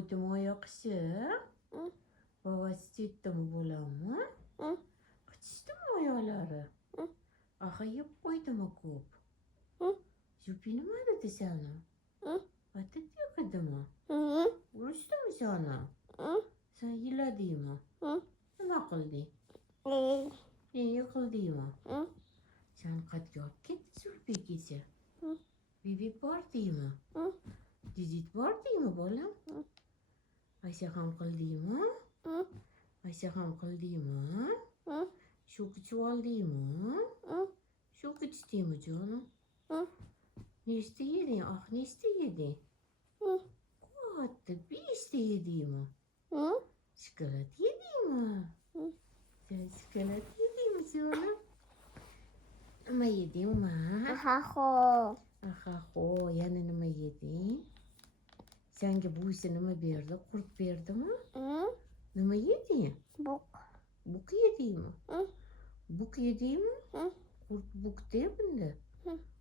koydum o yakışı. Babası çıktı mı bulamı? Kaçıştı mı ayağları? Aha yap koydum o kup. Jupini mi aradı sana? Atık yakadı mı? Vuruştu mu sana? Sen yıladı mı? Ne akıldı? Ne yakıldı mı? Sen kat yok gitti Jupi gece. Bibi var değil mi? Cicit var değil mi balam? Ayşe ham kıldı mı? Ayşe ham kıldı mı? Şu küçü aldı mı? Şu küçü değil mi canım? Ne isteyedin? Ah ne isteyedin? Kuattı bir isteyedin mi? Çikolat yedin mi? Sen çikolat yedin mi canım? Ama yedin mi? Aha ho yanını mı yedin? Sen bu işe nima berdi? Kurt berdi mi? Nima yedin? Buk yedin mi? Buk yedin mi? Kurt buk de bunda.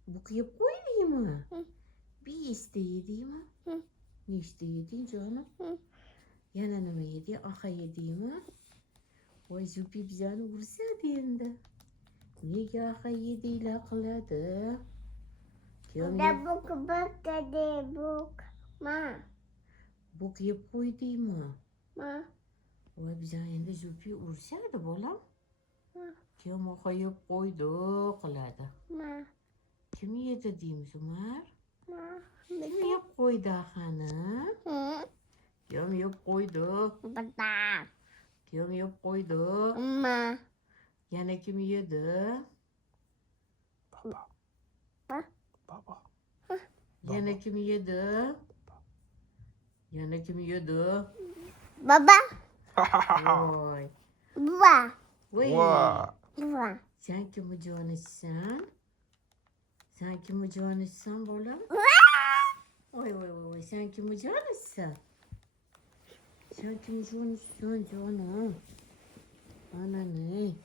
Buk yeb koydun mu? Bir iste yedin mi? Ne iste yedin canım? Yana nima yedi? Aha yedin mi? Vay Jupi bizani ursadı endi. Nega aha yediyle qiladi? Buk yeb qo'yding mi? Voy bizani endi Jupi urishadi bolam. Kim aha yeb qo'ydi qiladi. Kim yedi deymiz Umar? Kim yeb qo'ydi ahani? Kim yeb qo'ydi? Kim yeb qo'ydi? Yana kim yedi? Baba. Yana kim yedi? Yana kim yedi? Voy. Voy. Sen kimi canısın? Sen kimi canısın bolam? Oy. Sen kimi canısın? Sen kimi canısın canım? Ana ne?